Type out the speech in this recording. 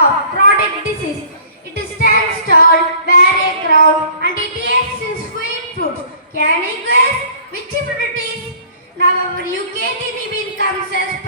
of product disease. It stands tall, vary ground, and it acts in sweet fruits. Can you guess which fruit it is? Now our UKG Nibin comes as